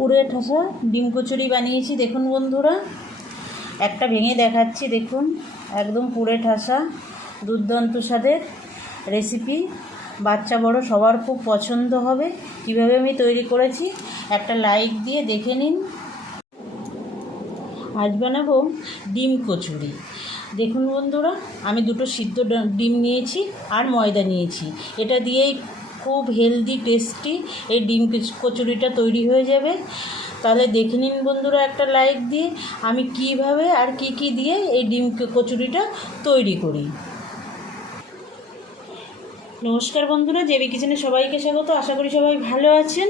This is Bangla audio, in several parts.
পুরে ঠাসা ডিম কচুরি বানিয়েছি। দেখুন বন্ধুরা, একটা ভেঙে দেখাচ্ছি। দেখুন, একদম পুরে ঠাসা দুর্দান্ত স্বাদের রেসিপি, বাচ্চা বড় সবার খুব পছন্দ হবে। কীভাবে আমি তৈরি করেছি একটা লাইক দিয়ে দেখে নিন। আজ বানাবো ডিম কচুরি। দেখুন বন্ধুরা, আমি দুটো সিদ্ধ ডিম নিয়েছি আর ময়দা নিয়েছি। এটা দিয়েই খুব হেলদি টেস্টি এই ডিম কচুরিটা তৈরি হয়ে যাবে। তাহলে দেখে নিন বন্ধুরা একটা লাইক দিয়ে আমি কিভাবে আর কি দিয়ে এই ডিম কচুরিটা তৈরি করি। নমস্কার বন্ধুরা, জেবি কিচেনে সবাইকে স্বাগত। আশা করি সবাই ভালো আছেন।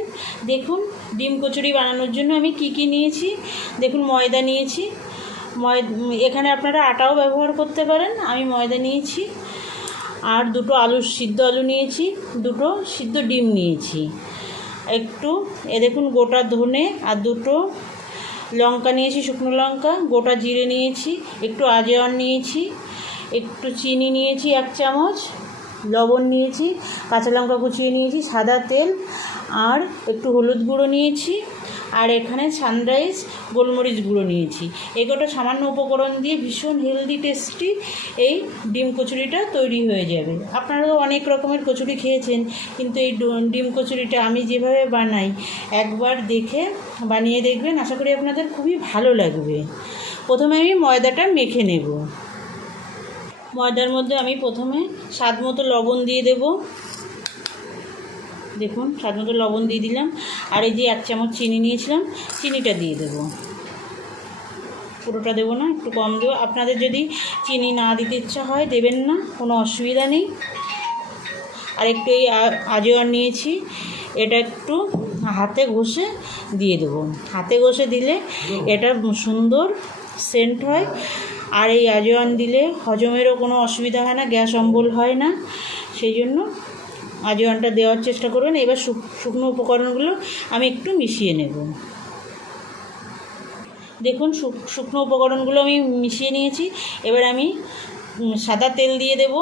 দেখুন, ডিম কচুরি বানানোর জন্য আমি কি নিয়েছি। দেখুন, ময়দা নিয়েছি। এখানে আপনারা আটাও ব্যবহার করতে পারেন। আমি ময়দা নিয়েছি। আর দুটো সিদ্ধ আলু নিয়েছি, দুটো সিদ্ধ ডিম নিয়েছি। একটু দেখুন গোটা ধনে আর দুটো লঙ্কা নিয়েছি, শুকনো লঙ্কা, গোটা জিরে নিয়েছি, একটু আজওয়ান নিয়েছি, একটু চিনি নিয়েছি 1 চামচ, লবণ নিয়েছি, কাঁচা লঙ্কা কুচিয়ে নিয়েছি, সাদা তেল আর একটু হলুদ গুঁড়ো নিয়েছি। আর এখানে সানরাইজ গোলমরিচ গুঁড়ো নিয়েছি। এগুলো সামান্য উপকরণ দিয়ে ভীষণ হেলদি টেস্টি এই ডিম কচুরিটা তৈরি হয়ে যাবে। আপনারাও অনেক রকমের কচুরি খেয়েছেন, কিন্তু এই ডিম কচুরিটা আমি যেভাবে বানাই একবার দেখে বানিয়ে দেখবেন, আশা করি আপনাদের খুবই ভালো লাগবে। প্রথমে আমি ময়দাটা মেখে নেব। ময়দার মধ্যে আমি প্রথমে স্বাদ মতো লবণ দিয়ে দেব। দেখুন, স্বাদ মতো লবণ দিয়ে দিলাম। আর এই যে 1 চামচ চিনি নিয়েছিলাম, চিনিটা দিয়ে দেব। পুরোটা দেবো না, একটু কম দেবো। আপনাদের যদি চিনি না দিতে ইচ্ছা হয় দেবেন না, কোনো অসুবিধা নেই। আর একটু এই আজওয়ান নিয়েছি, এটা একটু হাতে ঘষে দিয়ে দেবো। হাতে ঘষে দিলে এটা সুন্দর সেন্ট হয়। আর এই আজওয়ান দিলে হজমেরও কোনো অসুবিধা হয় না, গ্যাস অম্বল হয় না। সেই জন্য আজওয়ানটা দেওয়ার চেষ্টা করবেন। এবার শুকনো উপকরণগুলো আমি একটু মিশিয়ে নেব। দেখুন, শুকনো উপকরণগুলো আমি মিশিয়ে নিয়েছি। এবার আমি সাদা তেল দিয়ে দেব,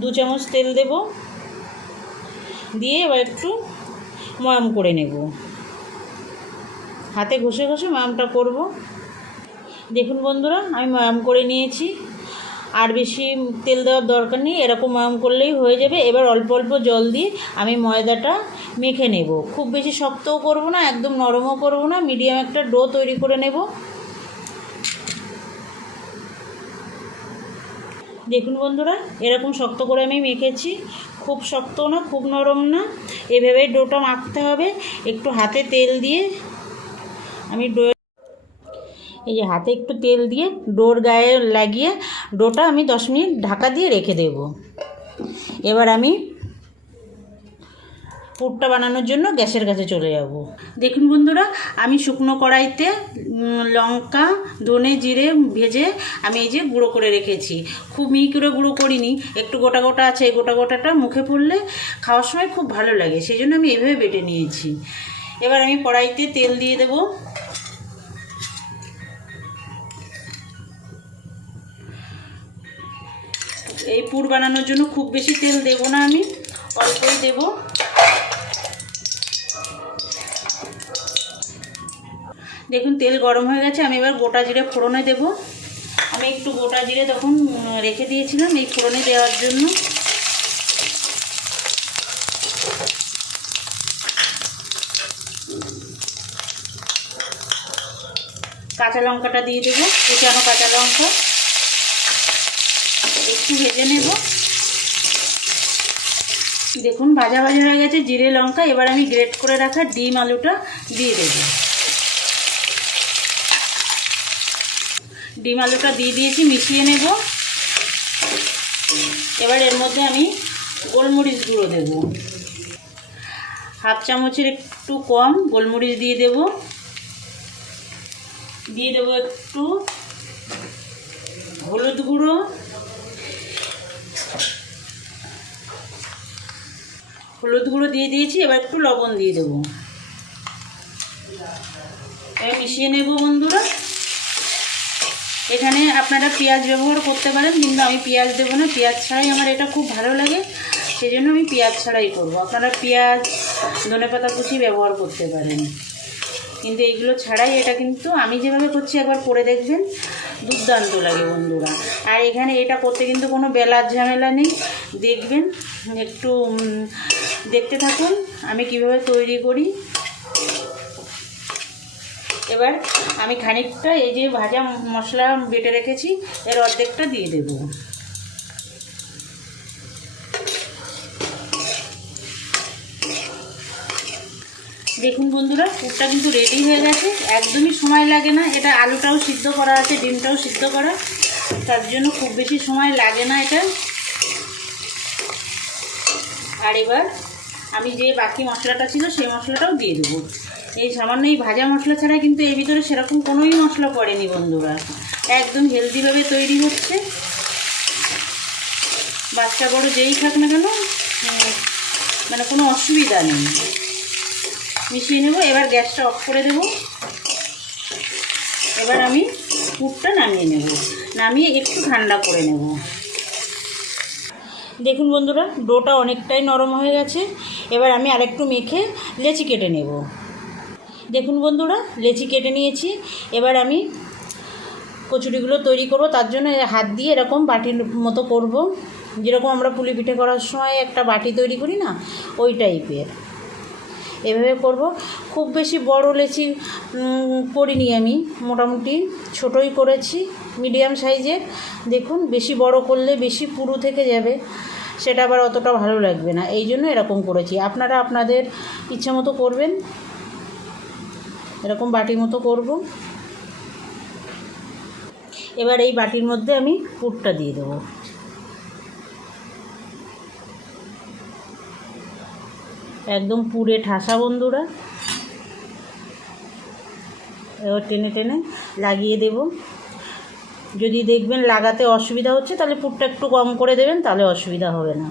2 চামচ তেল দেব, দিয়ে এবার একটু ময়াম করে নেব। হাতে ঘষে ঘষে ময়ামটা করব। দেখুন বন্ধুরা, আমি ময়াম করে নিয়েছি। আর বেশি তেল দেওয়ার দরকার নেই, এরকম ময়াম করলেই হয়ে যাবে। এবার অল্প অল্প জল দিয়ে আমি ময়দাটা মেখে নেব। খুব বেশি শক্তও করব না, একদম নরমও করব না, মিডিয়াম একটা ডো তৈরি করে নেব। দেখুন বন্ধুরা, এরকম শক্ত করে আমি মেখেছি। খুব শক্ত না, খুব নরম না, এভাবে ডোটা মাখতে হবে। একটু হাতে তেল দিয়ে আমি এই যে হাতে একটু তেল দিয়ে ডোর গায়ে লাগিয়ে ডোটা আমি 10 মিনিট ঢাকা দিয়ে রেখে দেব। এবার আমি পুরটা বানানোর জন্য গ্যাসের কাছে চলে যাব। দেখুন বন্ধুরা, আমি শুকনো কড়াইতে লঙ্কা, ধনে, জিরে ভেজে আমি এই যে গুঁড়ো করে রেখেছি। খুব মিহি করে গুঁড়ো করিনি, একটু গোটা গোটা আছে। এই গোটা গোটাটা মুখে পড়লে খাওয়ার সময় খুব ভালো লাগে, সেই জন্য আমি এভাবে বেটে নিয়েছি। এবার আমি কড়াইতে তেল দিয়ে দেব। এই পুর বানানোর জন্য খুব বেশি তেল দেব না, আমি অল্পই দেব। দেখুন, তেল গরম হয়ে গেছে। আমি এবার গোটা জিরে ফোড়নে দেব। আমি একটু গোটা জিরে তখন রেখে দিয়েছিলাম এই ফোড়নে দেওয়ার জন্য। কাঁচা লঙ্কাটা দিয়ে দেবো, কুচানো কাঁচা লঙ্কা, একটু ভেজে নেব। দেখুন, ভাজা ভাজা হয়ে গেছে জিরে লঙ্কা। এবার আমি গ্রেট করে রাখা ডিম আলুটা দিয়ে দেব। ডিম আলুটা দিয়ে দিয়েছি, মিশিয়ে নেব। এবার এর মধ্যে আমি গোলমরিচ গুঁড়ো দেব। 1/2 চামচের একটু কম গোলমরিচ দিয়ে দেব। দিয়ে দেবো একটু হলুদ গুঁড়ো, দিয়ে দিয়েছি। এবার একটু লবণ দিয়ে দেবো। এবার মিশিয়ে নেব বন্ধুরা। এখানে আপনারা পেঁয়াজ ব্যবহার করতে পারেন, কিন্তু আমি পেঁয়াজ দেবো না। পেঁয়াজ ছাড়াই আমার এটা খুব ভালো লাগে, সেই জন্য আমি পেঁয়াজ ছাড়াই করব। আপনারা পেঁয়াজ, ধনেপাতা কুচি ব্যবহার করতে পারেন। কিন্তু এইগুলো ছাড়াই এটা কিন্তু আমি যেভাবে করছি একবার করে দেখবেন, দুর্দান্ত লাগে বন্ধুরা। আর এখানে এটা করতে কিন্তু কোনো বেলার ঝামেলা নেই, দেখবেন একটু দেখতে থাকুন আমি কিভাবে তৈরি করি। এবার আমি খানিকটা এই যে ভাজা মশলা বেটে রেখেছি এর অর্ধেকটা দিয়ে দেব। দেখুন বন্ধুরা, পুরটা কিন্তু রেডি হয়ে গেছে, একদমই সময় লাগে না। এটা আলুটাও সিদ্ধ করা আছে, ডিমটাও সিদ্ধ করা, তার জন্য খুব বেশি সময় লাগে না এটা। আর এবার আমি যে বাকি মশলাটা ছিল সেই মশলাটাও দিয়ে দেবো। এই সামান্য এই ভাজা মশলা ছাড়া কিন্তু এর ভিতরে সেরকম কোনোই মশলা পড়েনি বন্ধুরা, একদম হেলদিভাবে তৈরি হচ্ছে। বাচ্চা বড় যেই থাক না কেন মানে কোনো অসুবিধা নেই। মিশিয়ে নেব, এবার গ্যাসটা অফ করে দেব। এবার আমি পুরটা নামিয়ে নেব, নামিয়ে একটু ঠান্ডা করে নেব। দেখুন বন্ধুরা, ডোটা অনেকটাই নরম হয়ে গেছে। এবার আমি আরেকটু মেখে লেচি কেটে নেব। দেখুন বন্ধুরা, লেচি কেটে নিয়েছি। এবার আমি কচুরিগুলো তৈরি করব, তার জন্য হাত দিয়ে এরকম বাটির মতো করব, যেরকম আমরা পুলি পিঠে করার সময় একটা বাটি তৈরি করি না, ওই টাইপের এভাবে করব। খুব বেশি বড় লেচি করিনি আমি, মোটামুটি ছোটই করেছি, মিডিয়াম সাইজের। দেখুন, বেশি বড় করলে বেশি পুরু থেকে যাবে, সেটা আবার অতটা ভালো লাগবে না, এই জন্য এরকম করেছি। আপনারা আপনাদের ইচ্ছা মতো করবেন, এরকম বাটির মতো করব। এবার এই বাটির মধ্যে আমি পুরটা দিয়ে দেবো। একদম পুরে ঠাসা বন্ধুরা, এবার টেনে টেনে লাগিয়ে দেব। যদি দেখবেন লাগাতে অসুবিধা হচ্ছে তাহলে পুরটা একটু কম করে দেবেন, তাহলে অসুবিধা হবে না।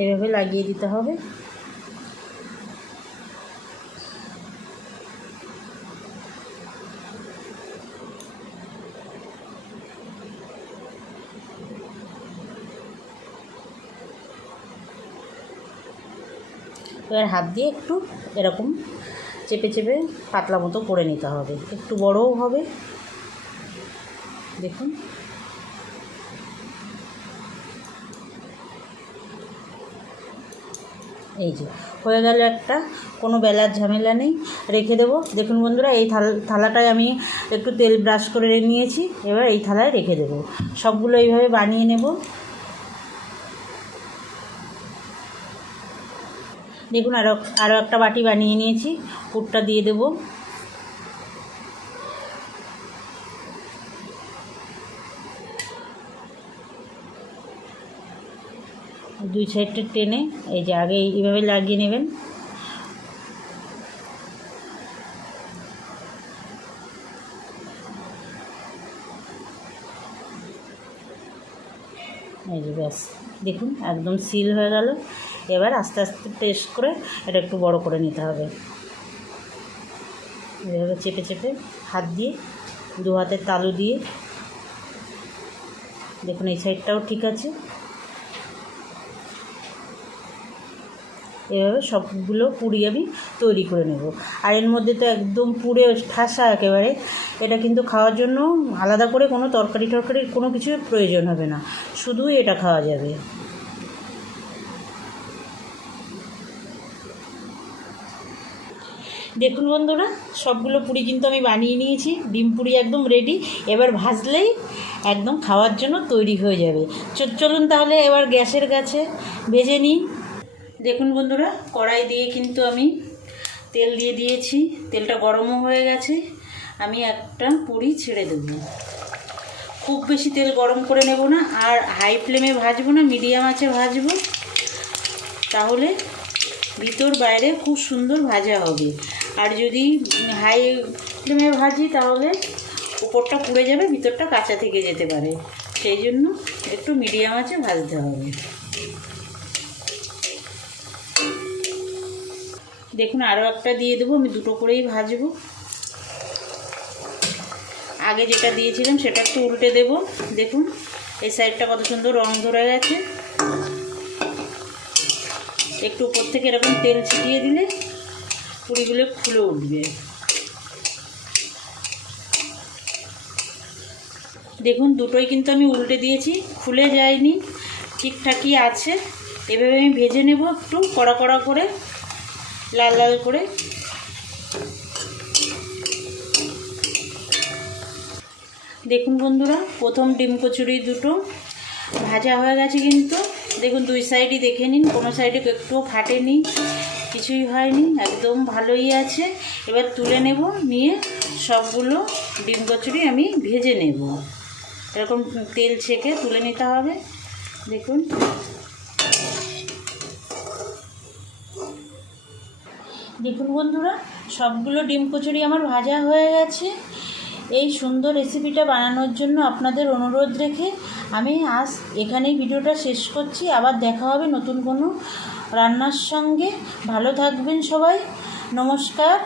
এইভাবে লাগিয়ে দিতে হবে। এবার হাত দিয়ে একটু এরকম চেপে চেপে পাতলা মতো করে নিতে হবে, একটু বড়ও হবে। দেখুন, এই যে হয়ে গেল একটা, কোনো বেলার ঝামেলা নেই, রেখে দেবো। দেখুন বন্ধুরা, এই থালাটায় আমি একটু তেল ব্রাশ করে নিয়েছি, এবার এই থালায় রেখে দেবো। সবগুলো এইভাবে বানিয়ে নেব। দেখুন, আরও একটা বাটি বানিয়ে নিয়েছি, পুরটা দিয়ে দেব। দুই সাইডটা টেনে এই যে আগে এইভাবে লাগিয়ে নেবেন। এই যে ব্যাস, দেখুন একদম সিল হয়ে গেল। এবার আস্তে আস্তে টেস্ট করে এটা একটু বড় করে নিতে হবে। এভাবে চেপে চেপে হাত দিয়ে, দু হাতের তালু দিয়ে, দেখুন এই সাইডটাও ঠিক আছে। এভাবে সবগুলো পুরি আমি তৈরি করে নেব। আর এর মধ্যে তো একদম পুরে ঠাসা একেবারে, এটা কিন্তু খাওয়ার জন্য আলাদা করে কোনো তরকারির কোনো কিছুর প্রয়োজন হবে না, শুধুই এটা খাওয়া যাবে। দেখুন বন্ধুরা, সবগুলো পুরি কিন্তু আমি বানিয়ে নিয়েছি, ডিম পুরি একদম রেডি। এবার ভাজলেই একদম খাওয়ার জন্য তৈরি হয়ে যাবে। চলুন তাহলে এবার গ্যাসের কাছে ভেজে নিই। দেখুন বন্ধুরা, কড়াই দিয়ে কিন্তু আমি তেল দিয়ে দিয়েছি, তেলটা গরমও হয়ে গেছে। আমি একটা পুরি ছেড়ে দেব। খুব বেশি তেল গরম করে নেব না, আর হাই ফ্লেমে ভাজবো না, মিডিয়াম আঁচে ভাজবো, তাহলে ভিতর বাইরে খুব সুন্দর ভাজা হবে। আর যদি হাই ফ্লেমে ভাজি তাহলে উপরটা পুড়ে যাবে, ভিতরটা কাঁচা থেকে যেতে পারে, সেই জন্য একটু মিডিয়াম আঁচে ভাজতে হবে। দেখুন, আরও একটা দিয়ে দেবো, আমি দুটো করেই ভাজবো। আগে যেটা দিয়েছিলাম সেটা একটু উল্টে দেব। দেখুন এই সাইডটা কত সুন্দর রং ধরে গেছে। একটু উপর থেকে এরকম তেল ছিটিয়ে দিলে পুরিগুলো ফুলে উঠবে। দেখুন দুটোই কিন্তু আমি উল্টে দিয়েছি, খুলে যায়নি, ঠিকঠাকই আছে। এভাবে আমি ভেজে নেব একটু কড়া কড়া করে, লাল লাল করে। দেখুন বন্ধুরা, প্রথম ডিম কচুরি দুটো ভাজা হয়ে গেছে কিন্তু। দেখুন দুই সাইডই দেখে নিন, কোনো সাইডে একটুও ফাটেনি, কিছুই হয়নি, একদম ভালোই আছে। এবার তুলে নেব, নিয়ে সবগুলো ডিম কচুরি আমি ভেজে নেব। এরকম তেল ছেঁকে তুলে নিতে হবে। দেখুন দেখুন বন্ধুরা, সবগুলো ডিম কচুরি আমার ভাজা হয়ে গেছে। এই সুন্দর রেসিপিটা বানানোর জন্য আপনাদের অনুরোধ রেখে আমি আজ এখানেই ভিডিওটা শেষ করছি। আবার দেখা হবে নতুন কোনো রান্নার সঙ্গে। ভালো থাকবেন সবাই, নমস্কার।